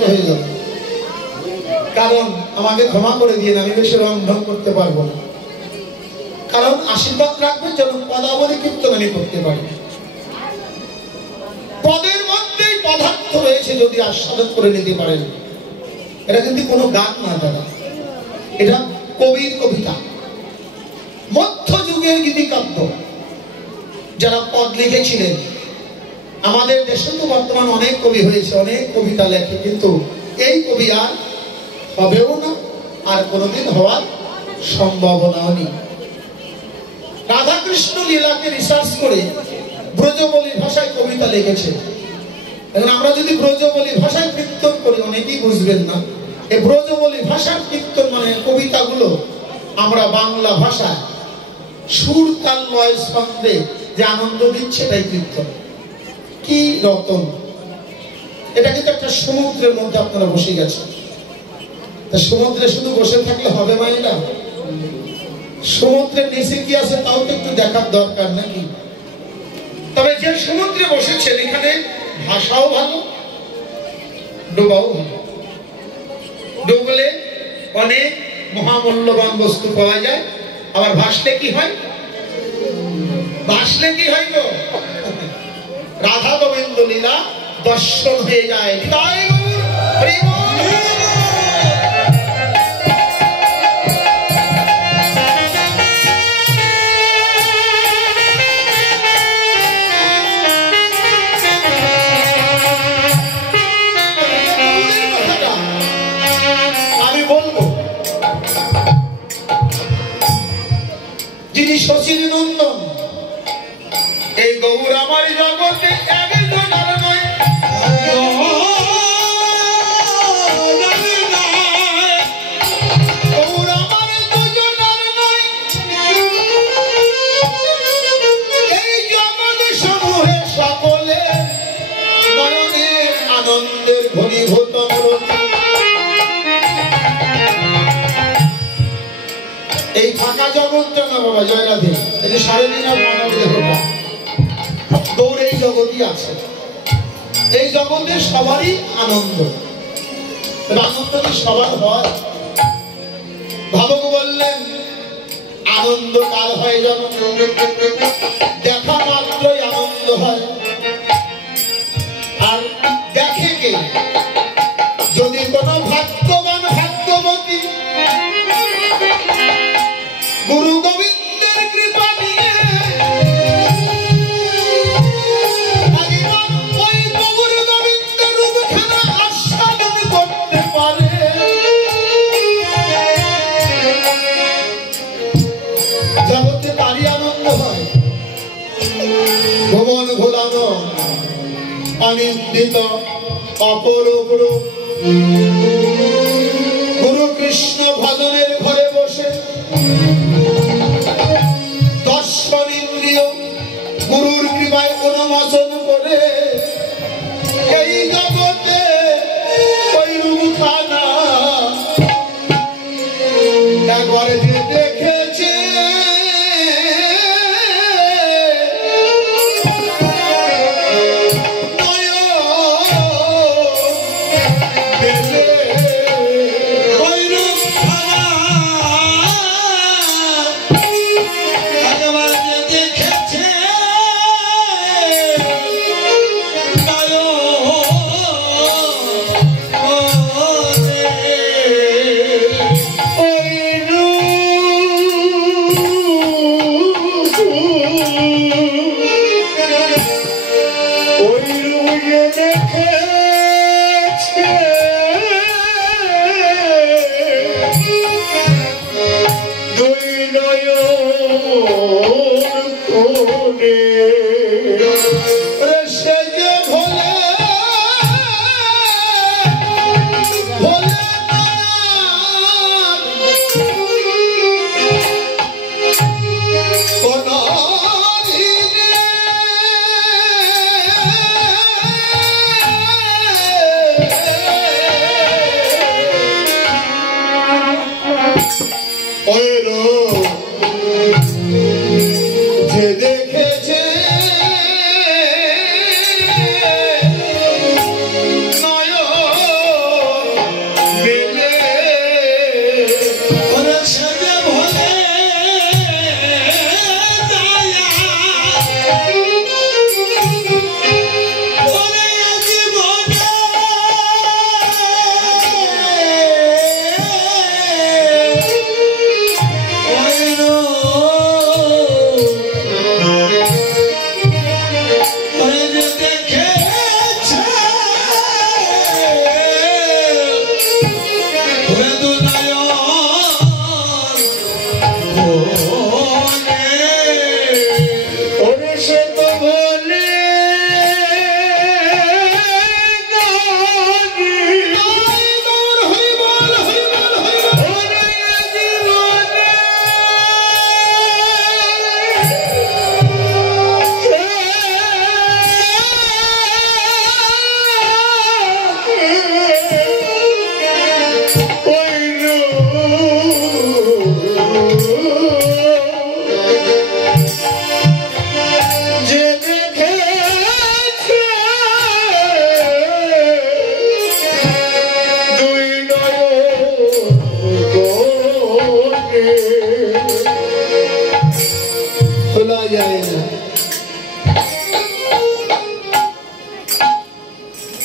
হয়ে যাবে, কারণ আমাকে ক্ষমা করে দিয়ে আমি বেশি রং করতে পারবো না, কারণ আশীর্বাদ রাখবে যেন পদাবলী কীর্তনী করতে পারি। পদের মধ্যেই পদার্থ রয়েছে যদি আস্বাদন করে নিতে পারেন। এটা কিন্তু কোনো গান না, এটা কবির কবিতা, মধ্যযুগের গীতিকাব্য। যারা পদ লিখেছিলেন, আমাদের দেশে তো বর্তমান অনেক কবি হয়েছে, অনেক কবিতা লেখে, কিন্তু এই কবি আর হবেও না, আর কোনোদিন হওয়ার সম্ভাবনাও নেই। রাধাকৃষ্ণ লীলাকে রিসার্চ করে ব্রজবলী ভাষায় কবিতা লিখেছে। এখন আমরা যদি ব্রজবলী ভাষায় কীর্তন করি, অনেকেই বুঝবেন না এই ব্রজবলী ভাষার কীর্তন মানে কবিতাগুলো আমরা বাংলা ভাষায় সুর তাল লয় ছন্দে যে আনন্দ দিচ্ছে তাই কীর্তন। কি রতন! এটা কিন্তু একটা সমুদ্রের মধ্যে আপনারা বসে গেছেন। তা সমুদ্রে শুধু বসে থাকলে হবে মাইনা? সমুদ্রের নিচে কি আছে তাও তো একটু দেখার দরকার নাকি? তবে যে সমুদ্রে বসেছেন এখানে ভাষাও ভালো, ডোবাও ভালো। ডুবলে অনেক মহামূল্যবান বস্তু পাওয়া যায়, আবার ভাসলে কি হয়? ভাসলে কি হয় গো? রাধা গোবিন্দ লীলা দর্শন হয়ে যায়। আমি বলবো যিনি শশীর নন্দন, এই গৌর আমার জগতে একজন আর নয়, গৌর আমার দুজন আর নয়, এই জগৎ সমূহে সকলে মরণের আনন্দের ঘনীভূত মরণ। এই ফাঁকা জগৎটা না বাবা, জয় রাধে, এই যে সারাদিন আর মানব দেহটা, গৌর এই জগৎই আছে। এই জগতের সবারই আনন্দ, আনন্দ কি সবার হয়? ভাবক বললেন আনন্দ কার হয় জানো? দেখা মাত্রই আনন্দ হয়। আর দেখে কে? যদি কোনো ভাগ্যবান ভাগ্যবতী গুরু গোবিন্দের কৃপা নিয়ে ওই গুরু গোবিন্দের রূপখানা আস্বাদন করতে পারে, জগতে তারই আনন্দ হয়। ভুবন ভুলানো অনিন্দিত অপরূপ রূপ গুরু কৃষ্ণ ভজনের ঘরে বসে দর্শন ইন্দ্রিয় গুরুর কৃপায় অনুমোচন করে এই জগতে ওই রূপখানা একবারে যে দেখেছে নয়ন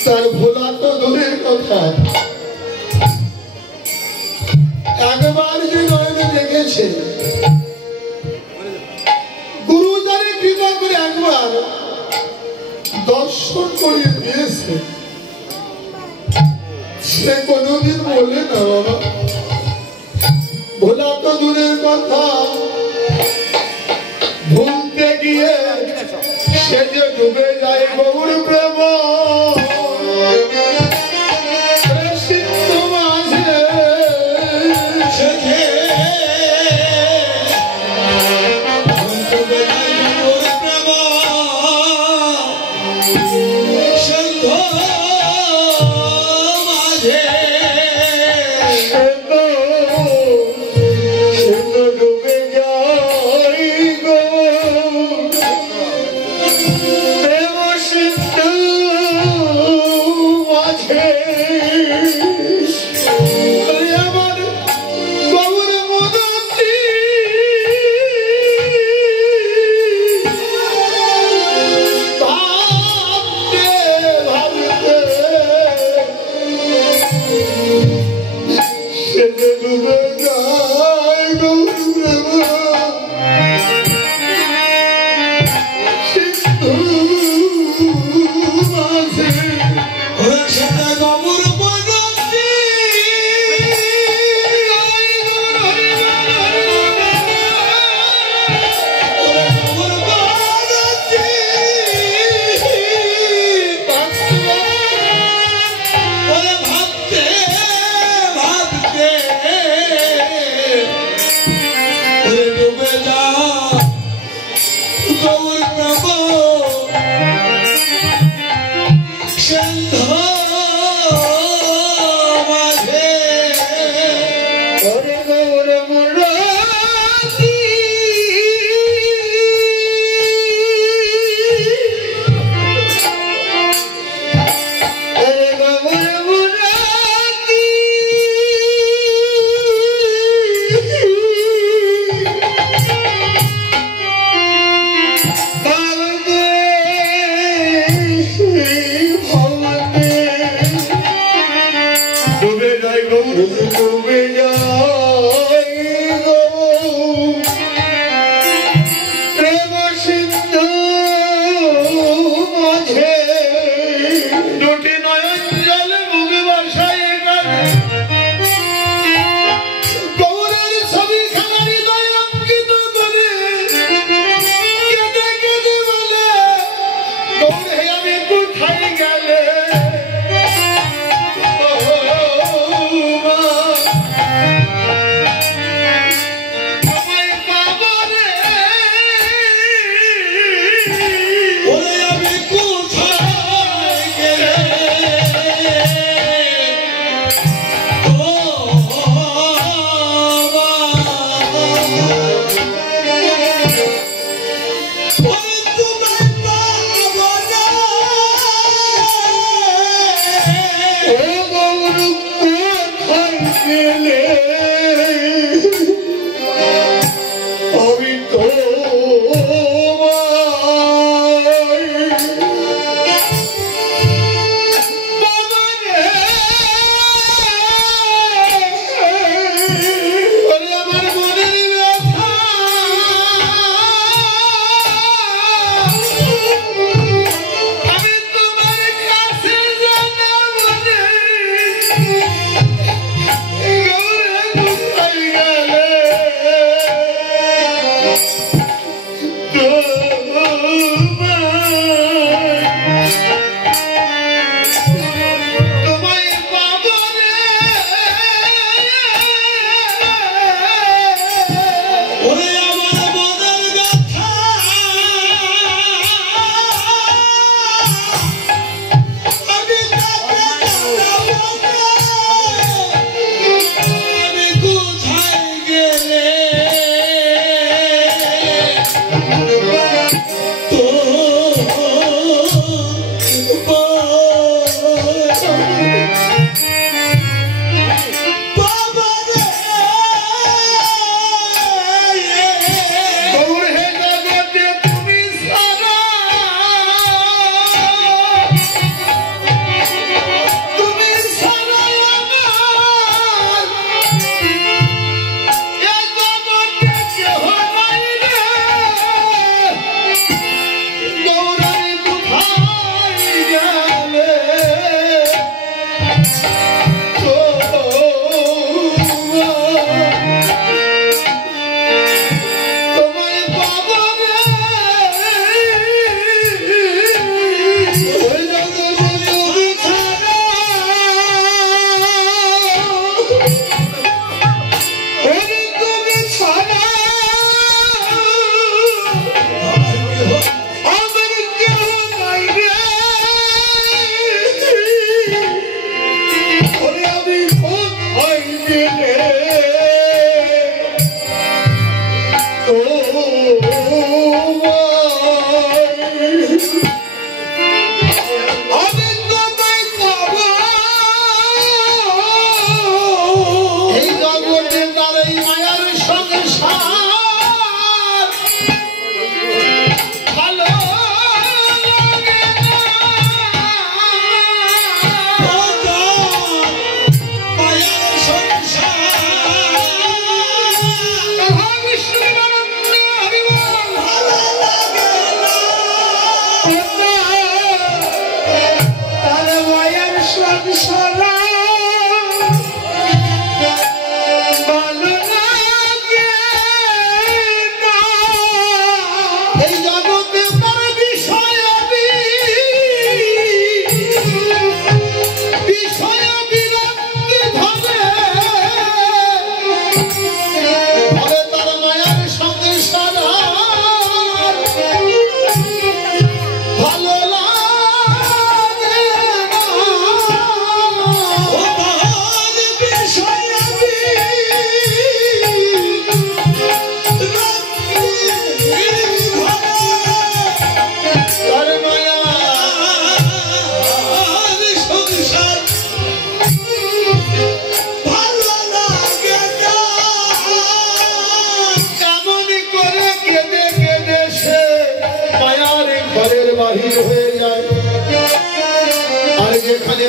তার ভোলা তো দূরের কথা, একবার যে নয়নে দেখেছে, গুরু যারে কৃপা করে একবার দর্শন করিয়ে দিয়েছে, সে কোনদিন বলে না বাবা ভোলা তো দূরের কথা, ভুলতে গিয়ে সে যে ডুবে যায় গৌর প্রেম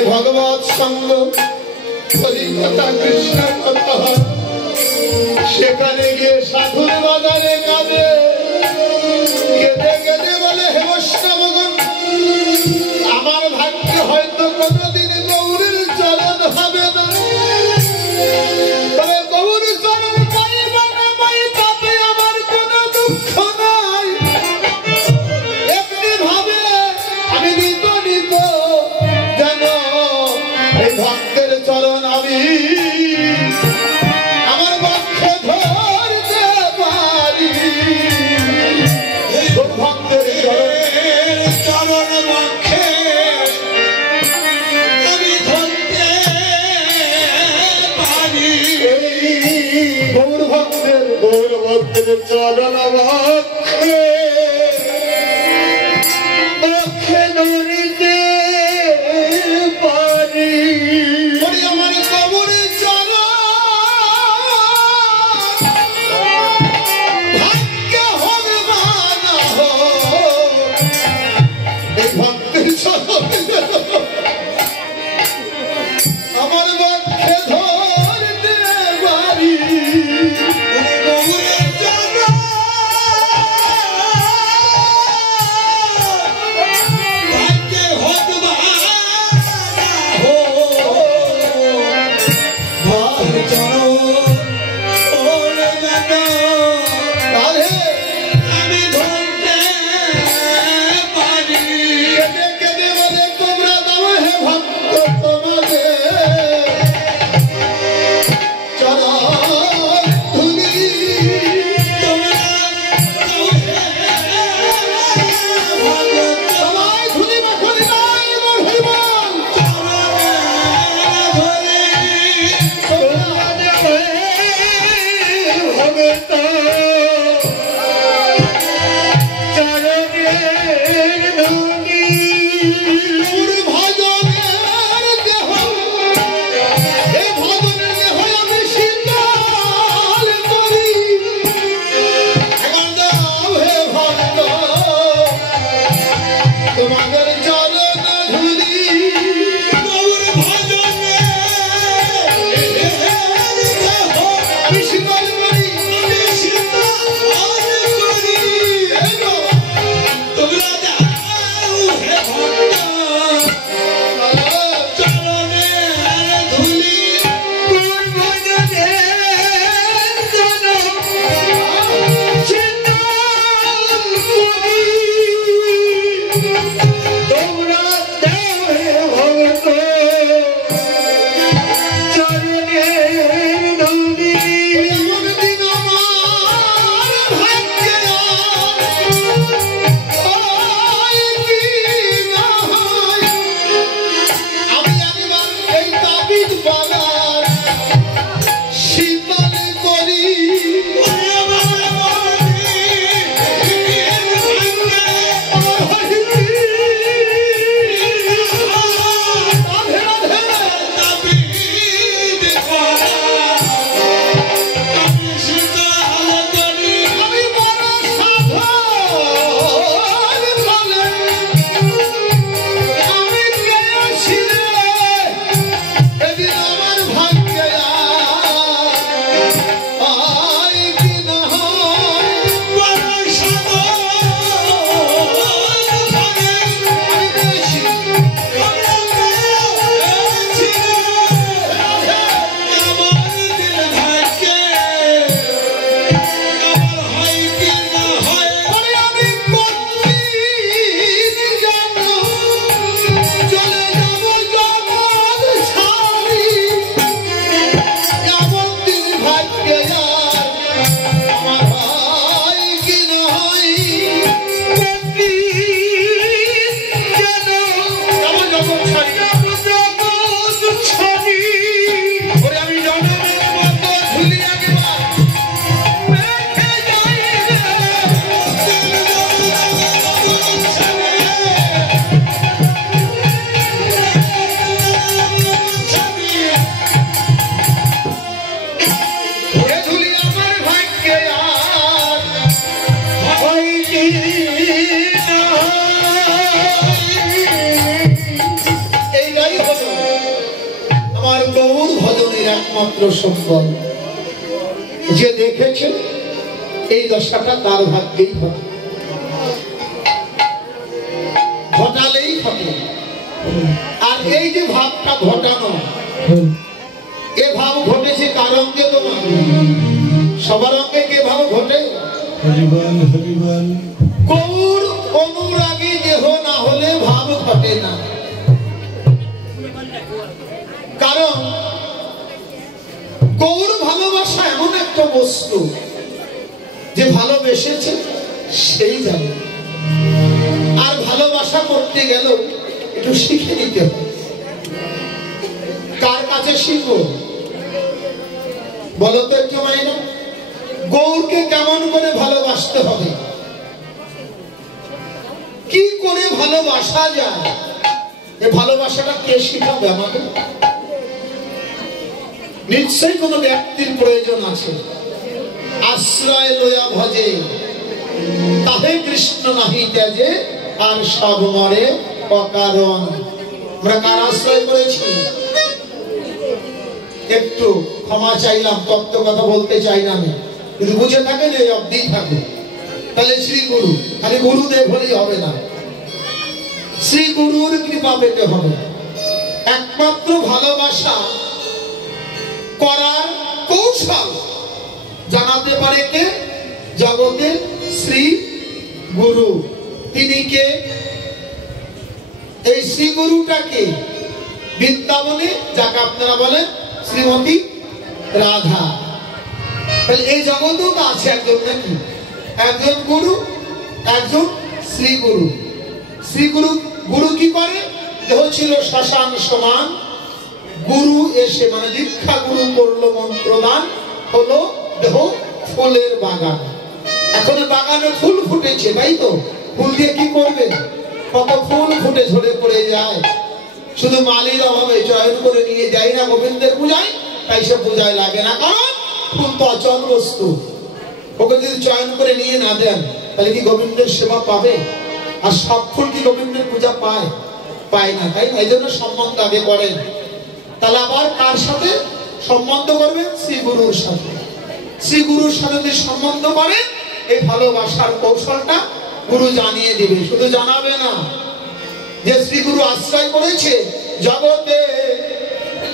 भगवत संग कथा कृष्ण कथा সেখানে গিয়ে সাধুর বাজারে কাঁদে কেঁদে কেঁদে বলে হে বৈষ্ণবগণ আমার ভাগ্যে হয়তো কোনোদিন গৌরের চরণ হবে না তবে গৌর চরণ পাইব না পাই তাতে আমার কোনো দুঃখ নাই এমনি ভাবে আমি নিত নিত যেন এই ভক্তের চরণ আমি আমার পক্ষে ধরতে পারি গৌর ভজনের একমাত্র সম্বল। যে দেখেছে এই দশাটা তার ভাগ্যেই ঘটে, ঘটালেই ঘটে। আর এই যে ভাবটা ঘটানো, এ ভাব ঘটেছে কার অঙ্গে? তোমার সবার অঙ্গে কে ভাব ঘটে? গৌর অনুরাগী দেহ না হলে ভাব ঘটে না। কারণ গৌর ভালোবাসা এমন একটা বস্তু যে ভালোবেসেছে সেই জানে। আর ভালোবাসা করতে গেল একটু শিখে নিতে হবে। কার কাছে শিখবো বলো তো একটু মাইনা? গৌরকে কেমন করে ভালোবাসতে হবে, কি করে ভালোবাসা যায়, এই ভালোবাসাটা কে শিখাবে আমাকে? নিশ্চয়ই কোনো ব্যক্তির প্রয়োজন আছে। আশ্রয় লয়া ভজে তাহে কৃষ্ণ নাহি ত্যাজে, আর সব মরে অকারণ। আমরা কার আশ্রয় করেছি? একটু ক্ষমা চাইলাম, তত্ত্ব কথা বলতে চাই না আমি, যদি বুঝে থাকেন এই অবধি থাকুন। তাহলে শ্রী গুরু, খালি গুরুদেব হলেই হবে না, শ্রী গুরুর কৃপা পেতে হবে। একমাত্র ভালোবাসা করার কৌশল জানাতে পারে কে? জগতের শ্রী গুরু। তিনি কে? এই শ্রী গুরুটাকে বৃন্দাবনে যাকে আপনারা বলেন শ্রীমতী রাধা। তাহলে এই জগতেও তো আছে একজন, নাকি? একজন গুরু, একজন শ্রী গুরু। শ্রী গুরু, গুরু কি করে? দেহ ছিল শ্মশান সমান, গুরু এসে মানে দীক্ষা গুরু করলো, মন্ত্রদান হলো, দেহ ফুলের বাগান। এখন বাগানে ফুল ফুটেছে, তাই তো? ফুল দিয়ে কি করবে? কত ফুল ফুটে ঝরে পড়ে যায়, শুধু মালির অভাবে চয়ন করে নিয়ে যায় না গোবিন্দের পূজায়, তাই সে পূজায় লাগে না। কারণ ফুল তো অচল বস্তু, ওকে যদি চয়ন করে নিয়ে না দেন তাহলে কি গোবিন্দের সেবা পাবে? আর সব ফুল কি গোবিন্দের পূজা পায়? পায় না, তাই এই জন্য সম্বন্ধ আগে করেন। তাহলে আবার কার সাথে সম্বন্ধ করবেন? শ্রী গুরুর সাথে। শ্রী গুরুর সাথে যদি সম্বন্ধ করেন, এই ভালোবাসার কৌশলটা গুরু জানিয়ে দিবে। শুধু জানাবে না, যে শ্রী গুরু আশ্রয় করেছে জগতে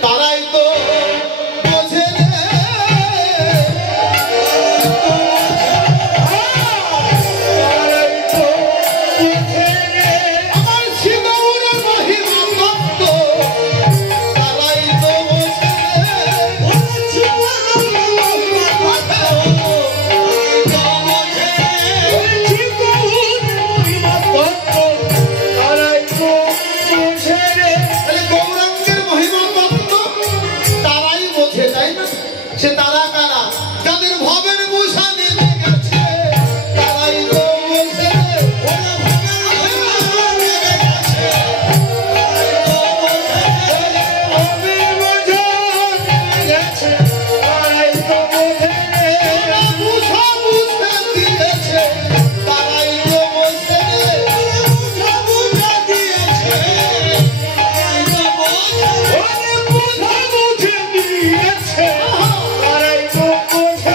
তারাই তো বোঝে রে। সে তারা কারা? যাদের ভাবের বোঝা নেমে গেছে, তারাই তো বোঝে। ওরা ভাবের বোঝা নেমে গেছে, ভাবের বোঝা নেমে গেছে, তারাই তো বোঝে। ওরা বুঝা বুঝে দিয়েছে, তারাই তো বোঝে। বুঝা বুঝা দিয়েছে, তারাই তো বোঝে।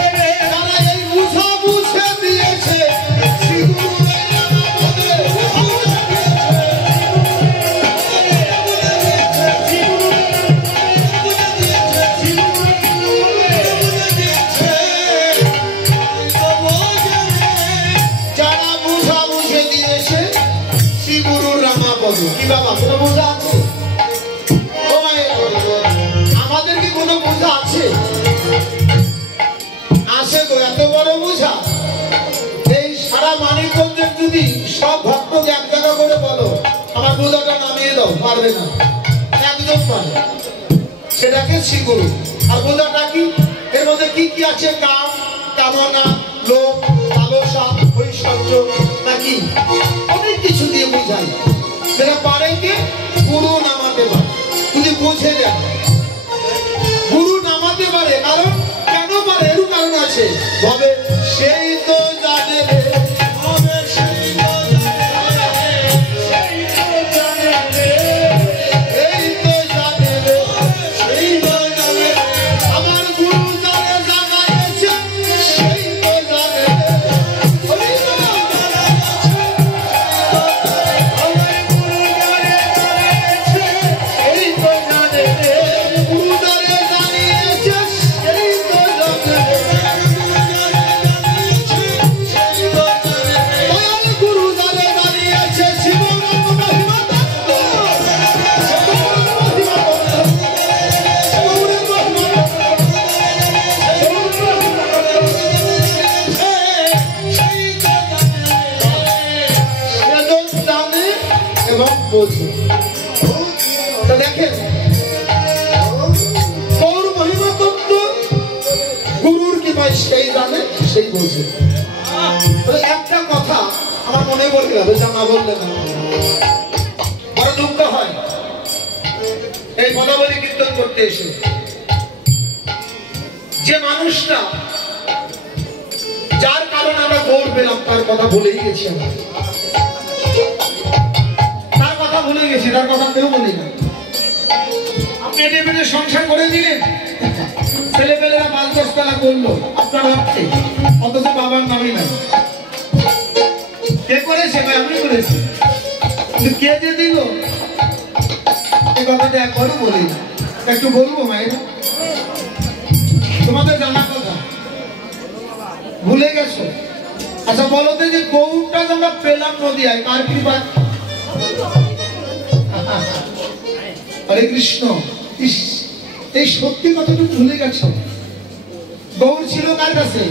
বুঝা বুঝে দিয়েছে, কি বাবা কোনো বোঝা আছে? আমাদের কি কোনো বোঝা আছে? আছে তো, এত বড় বোঝা। এই সারা মানিকগঞ্জের যদি সব ভক্তকে এক জায়গা করে বলো আমার বোঝাটা নামিয়ে দাও, পারবে না। একজন পারে, সেটাকে শ্রী গুরু। আর বোঝাটা কি? এর মধ্যে কি কি আছে? কাম, কামনা, লোভ, লালসা, ঐশ্বর্য, নাকি অনেক কিছু দিয়ে বোঝাই। সেটা পারে কে? গুরু নামাতে পারে। যদি বুঝে দেয় গুরু নামাতে পারে। কারণ কেন পারে? এর কারণ আছে। ভাবে সেই তো জানে রে, ভাবে সেই তো জানে রে, সেই তো জানে রে, এই তো জানে রে, সেই তো সেই বোঝে। একটা কথা আমার মনে পড়ে গেল, যা না বললে না, বড় দুঃখ হয় এই পদাবলী কীর্তন করতে এসে। যে মানুষটা যার কারণে আমরা গৌর পেলাম তার কথা ভুলেই গেছি, আমরা তার কথা ভুলে গেছি, তার কথা কেউ বলি না। আপনি এটে পেটে সংসার করে দিলেন, ছেলে পেলেরা 5-10 তলা করলো আপনার হাতে, অথচ বাবার নামই নাই। কে করেছে? ভাই আমি করেছি। কে যে দিল এই কথাটা একবারও বলি না। একটু বলবো মায়ের, তোমাদের জানা কথা ভুলে গেছো? আচ্ছা বলো তো, যে গৌরটা আমরা পেলাম নদীয়ায় কার কৃপায়? হরে কৃষ্ণ। এই সত্যি কথাটা ভুলে গেছো। গৌর ছিল কার কাছে?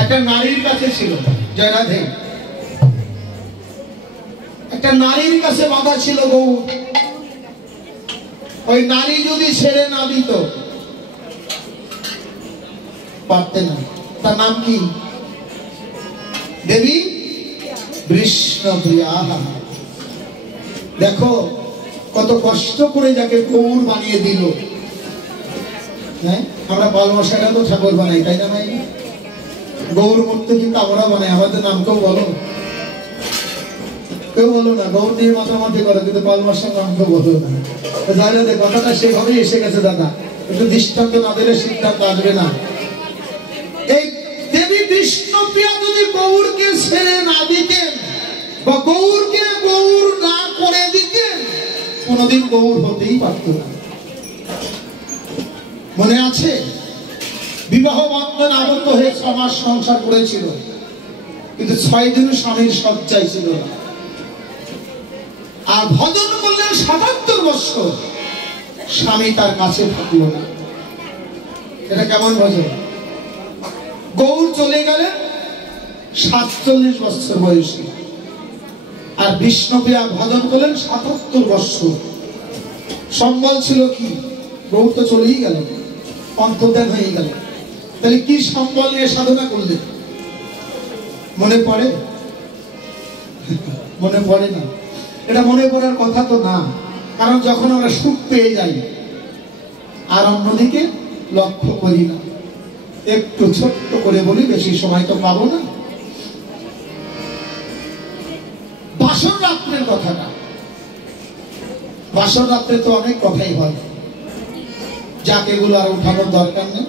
একটা নারীর কাছে ছিল। জয় রাধে। একটা নারীর কাছে বাঁধা ছিল গৌর। ওই নারী যদি ছেড়ে না দিত পারতে না। তার নাম কি? দেবী বিষ্ণুপ্রিয়া। দেখো কত কষ্ট করে যাকে গৌর বানিয়ে দিল। হ্যাঁ, আমরা পালমশাইরা তো ঠাকুর বানাই, তাই না ভাই? গৌর মূর্তি কিন্তু আমরা বানাই। আমাদের নাম কেউ বলো, কেউ বলো না। গৌর নিয়ে মাথামাতি করে, কিন্তু পালমশার নাম কেউ বলো না। যাই না, কথাটা সেভাবেই এসে গেছে দাদা। একটু দৃষ্টান্ত না দিলে সিদ্ধান্ত আসবে না। এই দেবী বিষ্ণুপ্রিয়া যদি গৌরকে ছেড়ে না দিতেন বা গৌরকে গৌর না করে দিতেন, কোনদিন গৌর হতেই পারত না। মনে আছে? বিবাহ বন্ধনে আবদ্ধ হয়ে 6 মাস সংসার করেছিল, কিন্তু 6 দিনও স্বামীর শয্যায় ছিল না। আর ভজন করলেন ৭৭ বছর, স্বামী তার কাছে থাকলো না। এটা কেমন ভজন? গৌর চলে গেলেন ৪৭ বছর বয়সে, আর বিষ্ণুপ্রিয়া ভজন করলেন ৭৭ বছর। সম্বল ছিল কি? গৌর তো চলেই গেল, অন্তর্ধান হয়ে গেল। তাহলে কি সম্বল নিয়ে সাধনা করলেন? মনে পড়ে? মনে পড়ে না। এটা মনে পড়ার কথা তো না, কারণ যখন আমরা সুখ পেয়ে যাই আর অন্যদিকে লক্ষ্য করি না। একটু ছোট্ট করে বলি, বেশি সময় তো পাবো না। বাসর রাত্রের কথাটা, বাসর রাত্রে তো অনেক কথাই হয়, যাকে এগুলো আর উঠানোর দরকার নেই।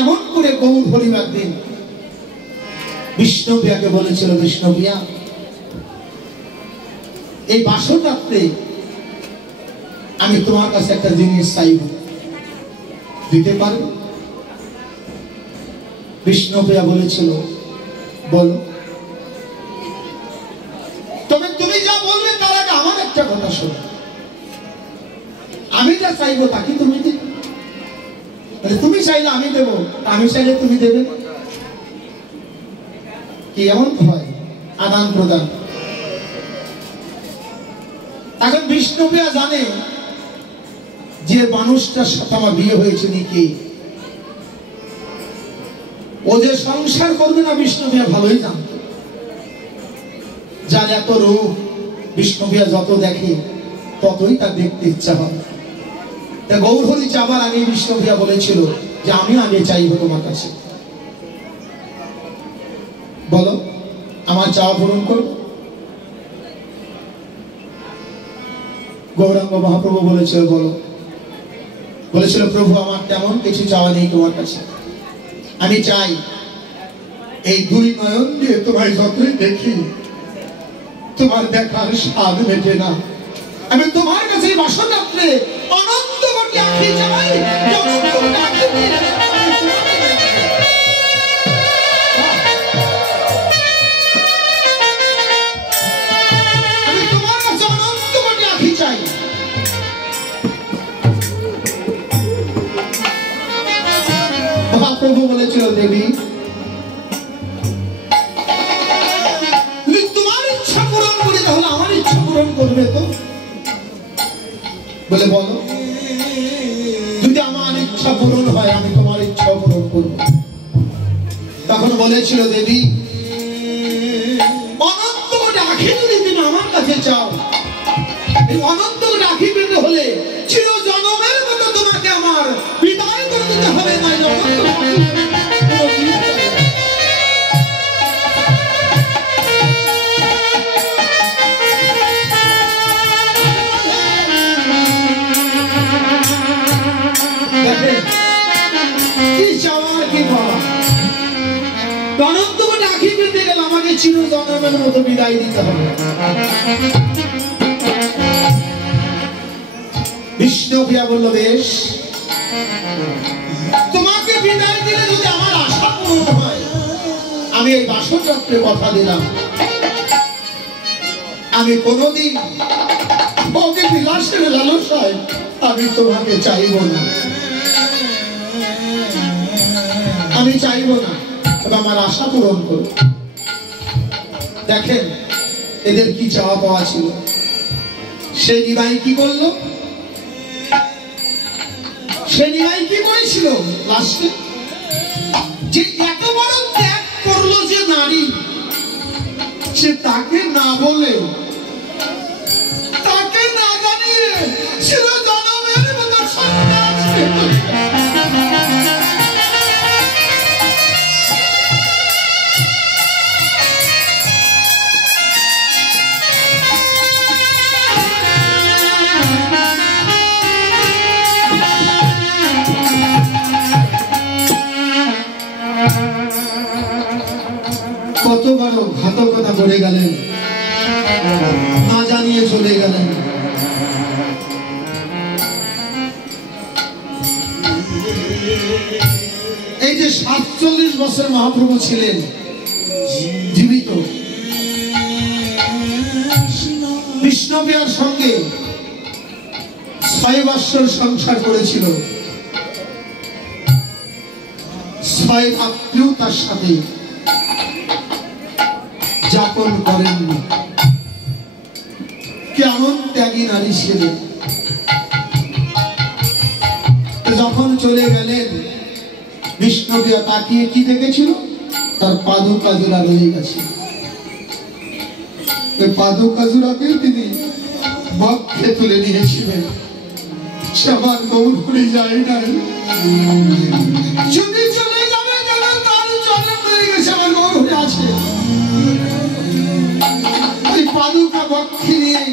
এমন করে গৌর হরিবার দিন বিষ্ণুপ্রিয়াকে বলেছিল, বিষ্ণুপ্রিয়া এই বাসর রাত্রে আমি তোমার কাছে একটা জিনিস চাইব, দিতে পারবে? বিষ্ণুপ্রিয়া বলেছিল, বলো। তবে তুমি যা বলবে তার আগে আমার একটা কথা শোনো। আমি যা চাইবো তাকে তুমি দিবে। তুমি চাইলে আমি দেবো, আমি চাইলে তুমি দেবে। কি এমন হয়? আদান প্রদান। এখন বিষ্ণুপ্রিয়া জানে যে মানুষটার সাথে আমার বিয়ে হয়েছে নাকি, ও যে সংসার করবে না বিষ্ণুপ্রিয়া ভালোই জানত। যার এত রূপ, বিষ্ণুপ্রিয়া যত দেখে ততই তার দেখতে ইচ্ছা হয়। গৌর হরি যাবার আগে বিষ্ণুপ্রিয়া বলেছিল যে আমি আগে চাইবো তোমার কাছে, বলো আমার চাওয়া পূরণ করো। গৌরাঙ্গ মহাপ্রভু বলেছিল, বলো। বলেছিল, প্রভু আমার তেমন কিছু চাওয়া নেই তোমার কাছে। আমি চাই এই 2 নয়ন দিয়ে তোমায় যতই দেখি তোমার দেখার স্বাদ মেটে না। আমি তোমার কাছে বাসর রাত্রে অনন্ত কোটি আঁখি চাই। আমি তোমার কাছে অনন্ত কোটি আঁখি চাই। মহাপ্রভু বলেছিল, দেবী তোমার ইচ্ছা পূরণ করে, তাহলে আমার ইচ্ছা পূরণ করবে তো? বলে, বলো। যদি আমার ইচ্ছা পূরণ হয় আমি তোমার ইচ্ছা পূরণ করব। তখন বলেছিল দেবী, অনন্ত রাখি যদি তুমি আমার কাছে চাও, এই অনন্ত রাখি পেতে হলে চির জনমের মতো তোমাকে আমার বিদায় করে দিতে হবে। না কি চাওয়ার কি পাওয়া, অনন্ত রাখি পেতে গেলে আমাকে চির জনমের মতো বিদায় দিতে হবে। বিষ্ণুপ্রিয়া বলল, বেশ, তোমাকে বিদায় দিলে যদি আমার আশা পূরণ হয়, আমি এই বাসর রাত্রে কথা দিলাম, আমি কোনদিন ওকে বিলাসের লালসায় আমি তোমাকে চাইব না, আমি চাইব না, তবে আমার আশা পূরণ করো। দেখেন এদের কি চাওয়া পাওয়া ছিল। সে নিমাই কি করলো, সে নিমাই কি করেছিল লাস্টে, যে এত বড় ত্যাগ করলো যে নারী, সে তাকে না বলে, তাকে না জানিয়ে ছিল জনমের মতো সন্ন্যাস। কত বড় ঘাতকতা করে গেলেন, না জানিয়ে চলে গেলেন। এই যে 47 বছর মহাপ্রভু ছিলেন জীবিত, বিষ্ণুপ্রিয়ার সঙ্গে 6 বৎসর সংসার করেছিল, 6 রাত্রিও তার সাথে যাপন করেননি। কেমন ত্যাগী নারী ছিলেন। যখন চলে গেলেন, বিষ্ণুপ্রিয়া তাকিয়ে কি দেখেছিল, তার পাদুকা জোড়া রয়ে গেছে। পাদুকা জোড়াকে তিনি বক্ষে তুলে নিয়েছিলেন। সে আমার গৌরী যায় নাই, যদি চলে যাবে কেন, তার চরণ রয়ে গেছে, আমার গৌরী আছে। পাদুকা বক্ষে নিয়ে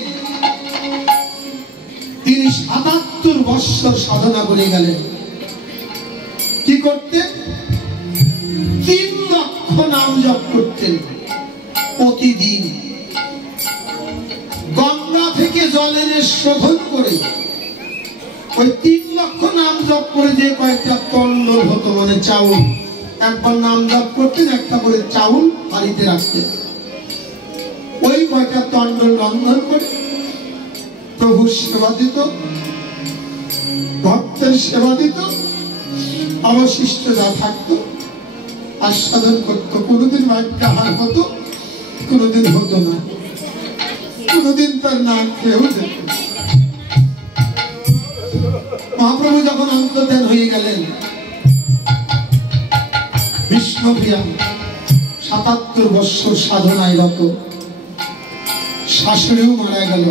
তিনি ৭৭ বৎসর সাধনা করে গেলেন। কি করতেন? 3 লক্ষ নাম জপ করতেন প্রতিদিন। গঙ্গা থেকে জল এনে শোধন করে ওই 3 লক্ষ নাম জপ করে যে কয়েকটা তন্ড হতো, মানে চাউল, একবার নাম জপ করতেন, একটা করে চাউল বাড়িতে রাখতেন। ওই কয়টা তন্ড রন্ধন করে প্রভুর সেবা দিত, ভক্তের সেবা দিত, অবশিষ্ট যা থাকতো আস্বাদন করত। কোনোদিন বাক্যাহার হতো, কোনোদিন হতো না, কোনোদিন তার না খেয়েও যেত। মহাপ্রভু যখন অন্তর্ধান হয়ে গেলেন, বিষ্ণুপ্রিয়া ৭৭ বৎসর সাধনায় রত, শাশুড়িও মারা গেল,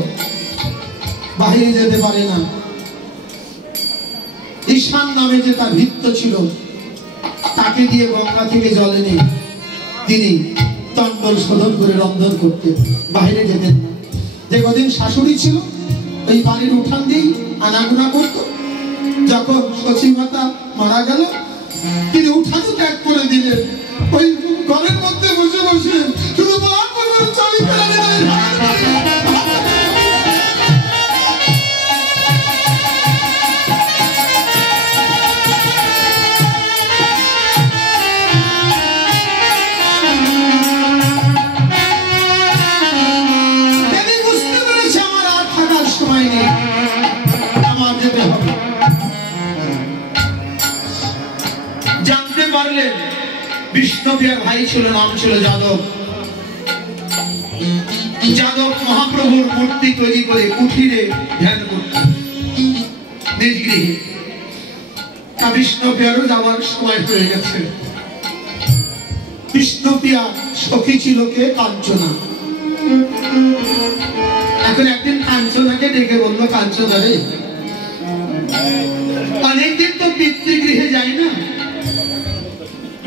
বাহিরে যেতে পারে না। ঈশান নামে যে তার ভিত্ত ছিল, তাকে দিয়ে গঙ্গা থেকে জল এনে তিনি তন্ডল শোধন করে রন্ধন করতেন, বাহিরে যেতেন না। যে কদিন শাশুড়ি ছিল, ওই বাড়ির উঠান দিয়েই আনাগোনা করত। যখন সচিমাতা মারা গেল, তিনি উঠানও ত্যাগ করে দিলেন। ওই ঘরের মধ্যে বসে বসে শুধু চাবি ফেলে দিলেন। বিষ্ণুপ্রিয়ার ভাই ছিল, নাম ছিল যাদব। যাদব মহাপ্রভুর মূর্তি তৈরি করে কুঠিরে ধ্যান করতেন নিজ গৃহে। বিষ্ণুপ্রিয়ারও যাওয়ার সময় হয়ে গেছে। বিষ্ণুপ্রিয়া সখী ছিল কে? কাঞ্চনা। এখন একদিন কাঞ্চনাকে ডেকে বললো, কাঞ্চনা রে, অনেকদিন তো পিতৃগৃহে যাই না,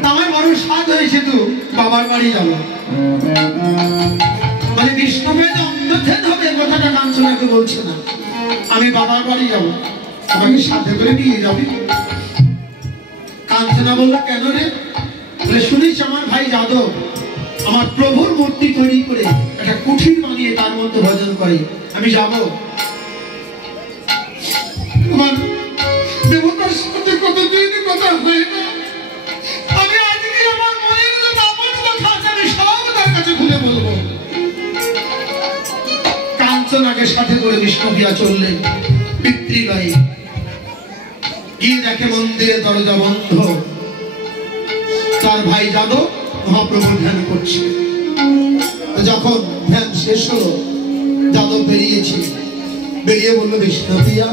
আমার বড় স্বাদ হয়েছে তো বাবার বাড়ি যাবো। মানে বিষ্ণুপ্রিয়া অন্তর্ধান হবে কথাটা কাঞ্চনাকে বলছে না, আমি বাবার বাড়ি যাবো, আমাকে সাথে করে নিয়ে যাবে। কাঞ্চনা বললো, কেন রে? বলে, শুনিস আমার ভাই যাদব আমার প্রভুর মূর্তি তৈরি করে একটা কুঠির বানিয়ে তার মধ্যে ভজন করে, আমি যাব। আমার দেবতার সাথে কতদিন কথা হয় না, আমি আজকে আমার মনের নামন কথা আছে, আমি সব তার কাছে খুলে বলবো। কাঞ্চনাকে সাথে করে বিষ্ণুপ্রিয়া চললেন পিতৃলয়ে। গিয়ে দেখে মন্দিরের দরজা বন্ধ। তার ভাই যাদব মহাপ্রভুর ধ্যান করছে। যখন ধ্যান শেষ হলো, যাদব বেরিয়েছে, বেরিয়ে বললো, বিষ্ণুপ্রিয়া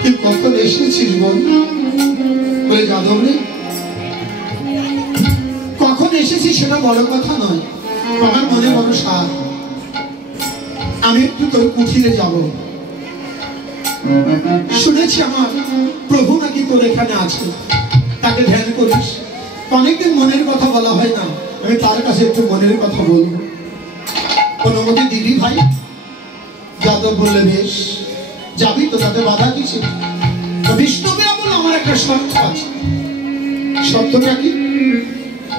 তুই কখন এসেছিস বল? বলে, যাদব রে, কখন এসেছিস সেটা বড় কথা নয়, আমার মনে বড় সাধ, আমি একটু তোর কুঠিরে যাব। শুনেছি আমার প্রভু নাকি তোর এখানে আছে, তাকে ধ্যান করিস। অনেকদিন মনের কথা বলা হয় না, আমি তার কাছে একটু মনের কথা বলবো, অনুমতি দিদি ভাই? যাদব বললে, বেশ, যাবি তো, তাতে বাধা কিছু। বিষ্ণুপ্রিয়া বলল, আমার একটা শর্ত আছে। শর্তটা কি?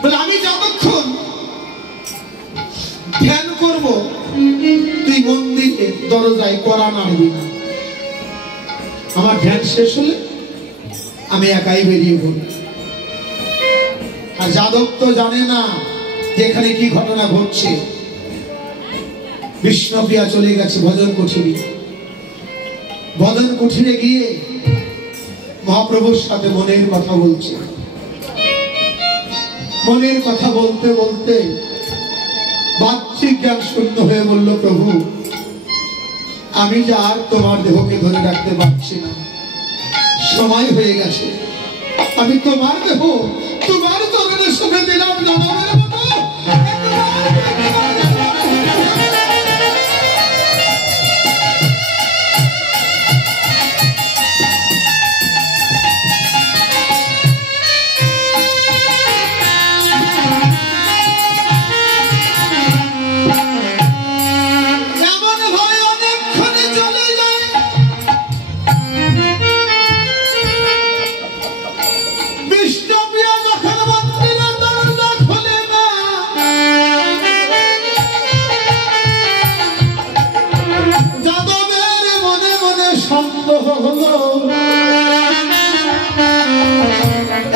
বলে, আমি যতক্ষণ ধ্যান করব তুই মন্দিরে দরজায় কড়া নাড়বি না। আমার ধ্যান শেষ হলে আমি একাই বেরিয়ে পড়ব। আর যাদব তো জানে না যে এখানে কি ঘটনা ঘটছে। বিষ্ণুপ্রিয়া চলে গেছে ভজন কুঠিরে। ভজন কুঠিরে গিয়ে মহাপ্রভুর সাথে মনের কথা বলছে। মনের কথা বলতে বলতে বাহ্যিক জ্ঞান শূন্য হয়ে বলল, প্রভু আমি যে আর তোমার দেহকে ধরে রাখতে পারছি না, সময় হয়ে গেছে, আমি তোমার দেহ তোমার চরণে সঁপে দিলাম। যাদবের মতো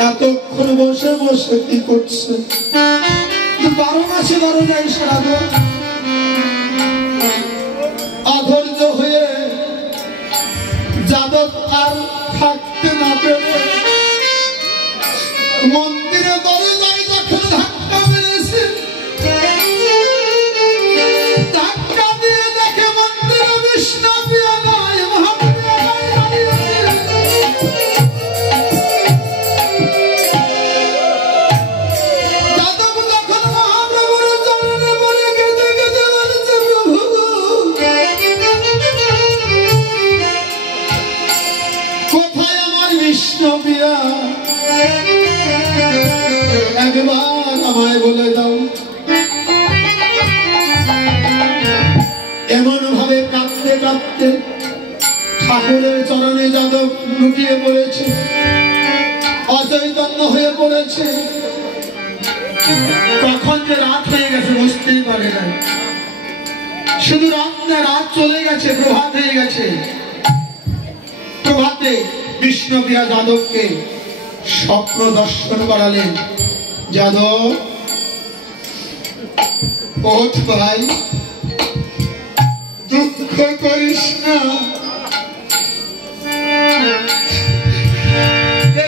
এতক্ষণ বসে বসে কি করছে? বারো মাসে বারো যায় সারা অধৈর্য হয়ে যাদব আর থাকতে না পেরে মন্দিরে দরজায় যখন ধাক্কা মেরেছে, ধাক্কা দিয়ে দেখে মন্দিরে বিষ্ণুপ্রিয়া নয়, মহাপ্রিয়া যাদব তখন মহাপ্রভুর চরণে পড়ে কেঁদে কেঁদে বলছে, প্রভু কোথায় আমার বিষ্ণুপ্রিয়া? একবার আমায় বলে দাও। এমন ভাবে কাঁদতে কাঁদতে ঠাকুরের চরণে যাদব লুটিয়ে পড়েছে, অচৈতন্য হয়ে পড়েছে। কখন যে রাত হয়ে গেছে বুঝতেই পারে না। শুধু রাত না, রাত চলে গেছে, প্রভাত হয়ে গেছে। প্রভাতে বিষ্ণুপ্রিয়া যাদবকে স্বপ্ন দর্শন করালেন। যাদব ওঠ ভাই, দুঃখ করিস না,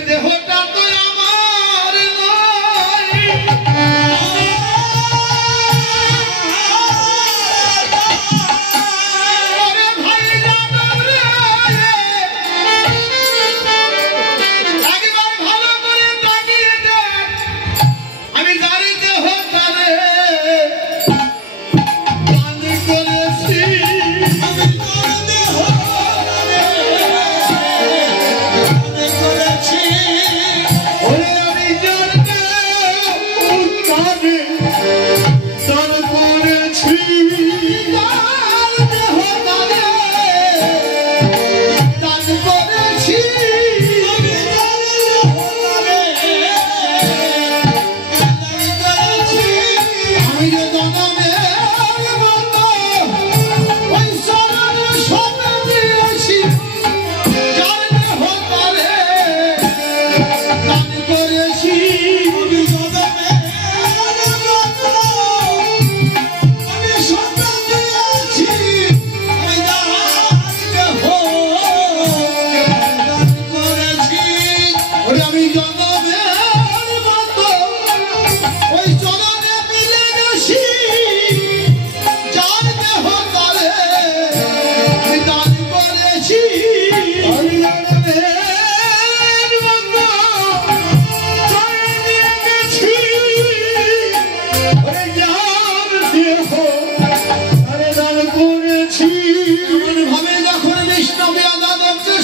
দেহটা তো আমার নয়, ভাই যাদব রে,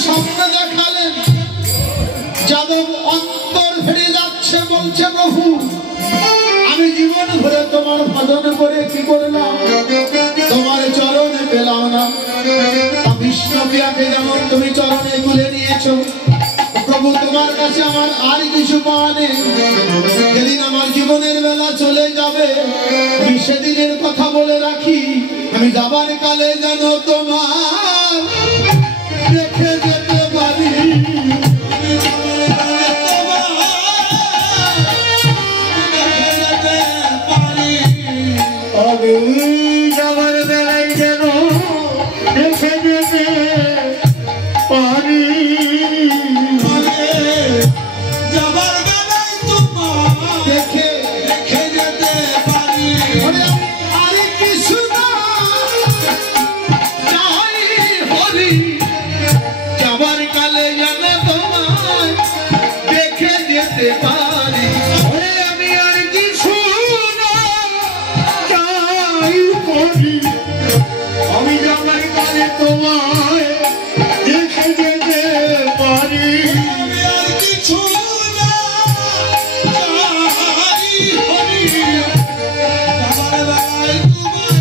স্বপ্ন দেখালেন। যাদব অন্তর ফেরে যাচ্ছে, বলছে প্রভু আমি জীবন ভরে তোমার ভজন করে কি করলাম, তোমার চরণে পেলাম না। বিষ্ণুপ্রিয়াকে যেমন তুমি চরণে তুলে নিয়েছো, প্রভু তোমার কাছে আমার আর কিছু পাওয়া নেই। যেদিন আমার জীবনের বেলা চলে যাবে, আমি সেদিনের কথা বলে রাখি, আমি যাবার কালে যেন তোমার দেখে যেতে পারি। যাবার বেলায় যেন দেখে যেতে পারি। যাবার বেলায় তোমার দেখে যেতে পারি। আর কিছু না চাই হরি, যাবার কালে যেন তোমার দেখে যেতে পারি। আমি আর কিছু না চাই করি, আমি যাবার কালে তোমায় দেখে যেতে পারি। আমি আর কিছু না চাই হরি, যাবার বেলায় তোমার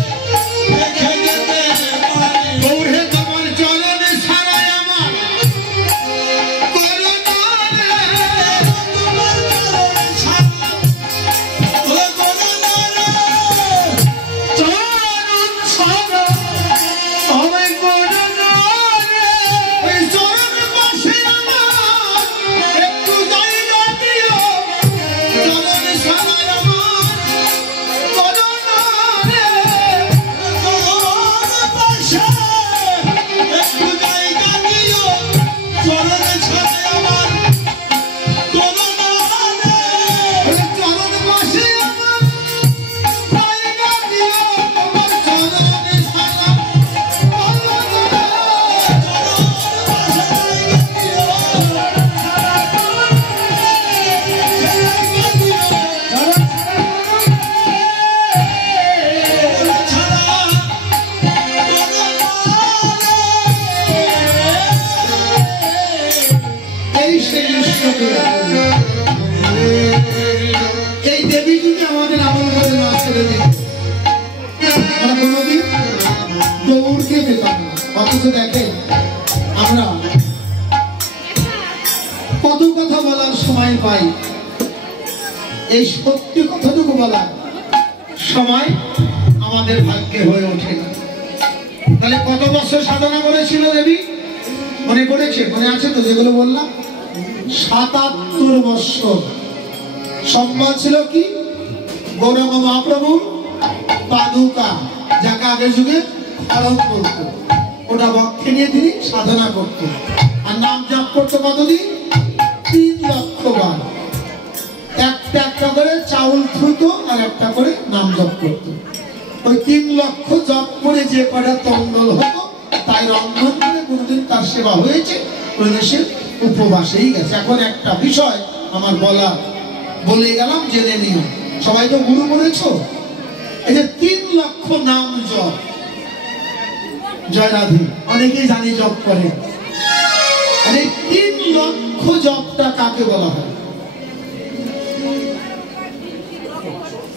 দেখে যেতে পারি। গৌরে তোমার চরণে ছাড়াই আমার করুণা রে, তোমার চরণে ছাড়া ও করুণা রে, চরণ ছাড়া আমায় করো না রে। ওই চরণ পাশে আমার একটু জায়গা দিও, চরণ ছাড়াই আমার করুণা রে, চরণ পাশে একটু জায়গা দিও, চরণ ছাড়াই আমার করুণা রে, চরণ পাশে আমার জায়গা দিও, তোমার চরণে ছাড়া এই সেই ঈশ্বর, এই দেবী যদি আমাদের আমল করে না ছেড়ে দিত, আমরা কোনোদিন দৌড়কে পেতাম না। অথচ দেখে আমরা কত কথা বলার সময় পাই, এই সত্যি কথাটুকু বলার সময় আমাদের ভাগ্যে হয়ে ওঠে না। তাহলে কত বছর সাধনা করেছিল দেবী, মনে পড়েছে? মনে আছে তো যেগুলো বললাম? ৭৭ বছর। সম্মান ছিল কি? গৌরাঙ্গ মহাপ্রভু পাদুকা, যাকে আগের যুগে খড়গ বলতো, ওটা বক্ষে নিয়ে তিনি সাধনা করতেন। আর নাম জপ করতো কতদিন? ৩ লক্ষ বার। একটা একটা করে চাউল থুতো আর একটা করে নাম জপ করতো। ওই ৩ লক্ষ জপ করে যে কটা তন্ডল হতো, তাই রন্ধন করে কোনোদিন তার সেবা হয়েছে, কোনোদিন সে উপবাসেই গেছে। এখন একটা বিষয় আমার বলে গেলাম, জেনে নিও। সবাই তো গুরু বলেছো, এই যে ৩ লক্ষ নাম জপ, জয় রাধে, অনেকেই জানি জপ করে। আর এই ৩ লক্ষ জপটা কাকে বলা হয়?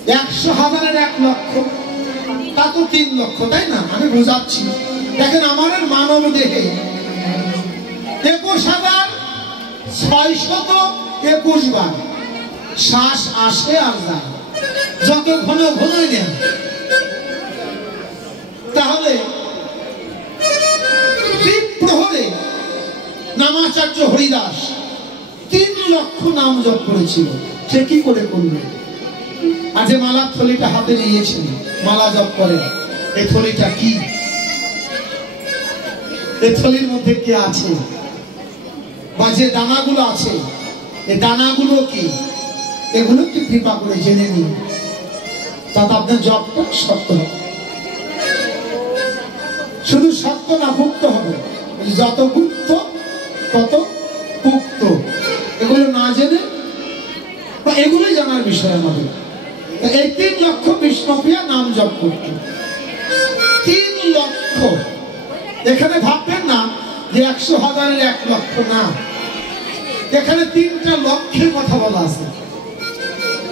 ১০০ হাজারের ১ লক্ষ, তা তো ৩ লক্ষ, তাই না? আমি বোঝাচ্ছি। দেখেন আমার মানব দেহে ২১,৬২১ বার শ্বাস আসে আর যায়, যত ঘন ঘনই নেন। তাহলে ৩ প্রহরে নামাচার্য হরিদাস ৩ লক্ষ নাম জপ করেছিল। সে কি করে করবে? আর যে মালার থলিটা হাতে নিয়েছেন, মালা জপ করে, এই থলিটা কি? এই থলির মধ্যে কে আছে? বা যে দানাগুলো আছে, এই দানাগুলো কি? এগুলো একটু কৃপা করে জেনে নিন, তাতে আপনার জপটা সত্য হবে। শুধু সত্য না, ভুক্ত হবে। যত গুপ্ত তত পুক্ত। এগুলো না জেনে, বা এগুলোই জানার বিষয় আমাদের। এই ৩ লক্ষ বিষ্ণুপ্রিয়া নাম জপ করত। ৩ লক্ষ। এখানে ভাববেন না যে 100,000-এর 1 লক্ষ না, এখানে 3টা লক্ষের কথা বলা আছে।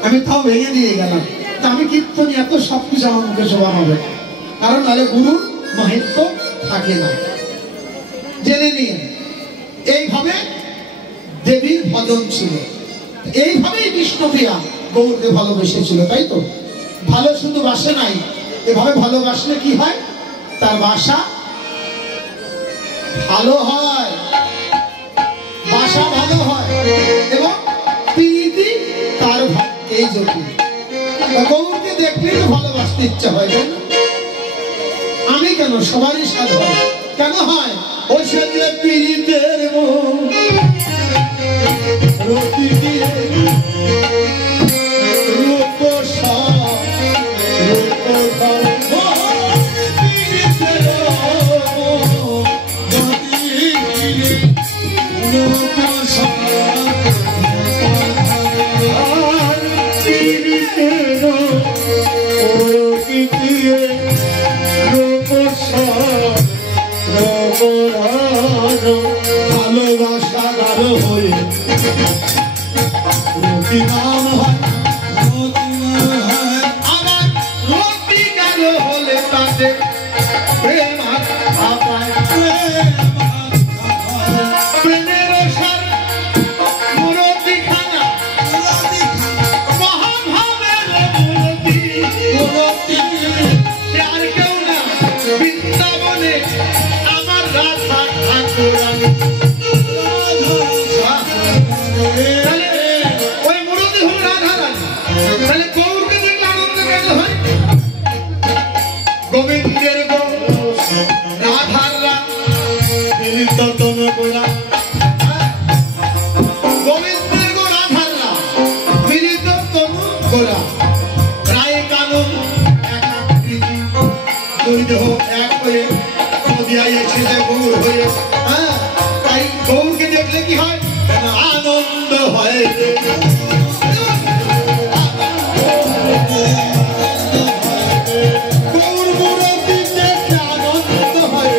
আমি তাও ভেঙে দিয়ে গেলাম, তা আমি কীর্তনী এত সবকিছু আমার মুখে শোভা হবে, কারণ নাহলে গুরুর মাহাত্ম্য থাকে না। জেনে নিয়ে এইভাবে দেবীর ভজন ছিল, এইভাবেই বিষ্ণুপ্রিয়া গৌরকে ভালোবেসেছিল, তাই তো? ভালো শুধু বাসে নাই, এভাবে ভালোবাসলে কি হয়? তার বাসা ভালো হয়, বাসা ভালো হয় এবং প্রীতি তার এই জ্যোতি। গৌরকে দেখলেই তো ভালোবাসতে ইচ্ছা হয়, তাই না? আমি কেন, সবারই সাথ হয়। কেন হয়? ওই সাথে পীড়িতের রতি দিয়ে ভালোবাসা গাঢ় হয়ে রতি নাম হয়, আবার রতি গাঢ় হলে তাতে প্রেম পায়। প্রেমের সার মুরতি খানা, মহাভাবের মুরতি, আর কেউ না বৃন্দাবনে আমার রাধা ঠাকুর। ওই মুরতি হল রাধা রানী। তাহলে গৌরকে দেখলে আনন্দ কেন হয়? গোবিন্দের গৌ, রাধার রাম, ততন গোলা। গোবিন্দের গৌ, রাধার রাম, মিলিত তনু গোলা। রায় কানুন একাকৃতি, দুর্দেহ এক হয়ে নদিয়ায় এসেছে গৌর হয়ে। হ্যাঁ, তাই গৌরকে দেখলে কি হয়? আনন্দ হয়। গৌর মুরতি দেখলে আনন্দ হয়।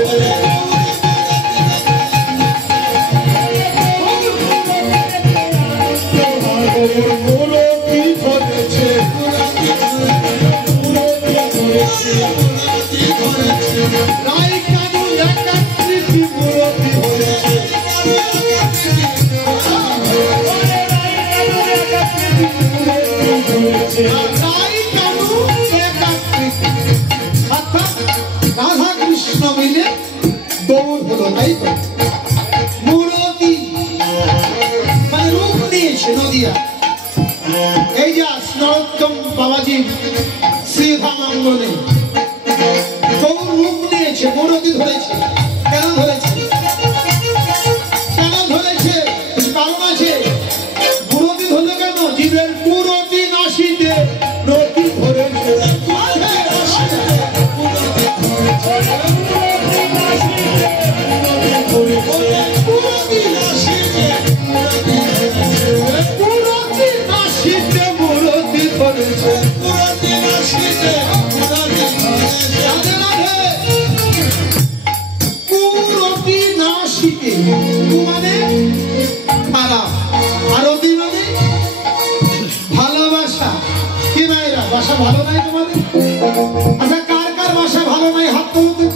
গৌর মুরতি ধরেছে, রায় কানুন একাকৃতি মুরতি ধরেছে। রাধা কৃষ্ণ মিলে গৌর হলো, তাই তো? মুরতি মানে রূপ নিয়েছে নদিয়া। এই যে নরোত্তম বাবাজি শ্রীধামাঙ্গনে গৌর রূপ নিয়েছে, মুরতি ধরেছে। কেন ধরেছে? কেন ধরেছে? কারণ আছে। মুরতি ধরলো কেন? জীবের পুরতি নাশিতে রতি ধরেছে। ভালোবাসা কি নাই? বাসা ভালো নাই তোমাদের? আচ্ছা, কার কার বাসা ভালো নাই হাত তুলতে?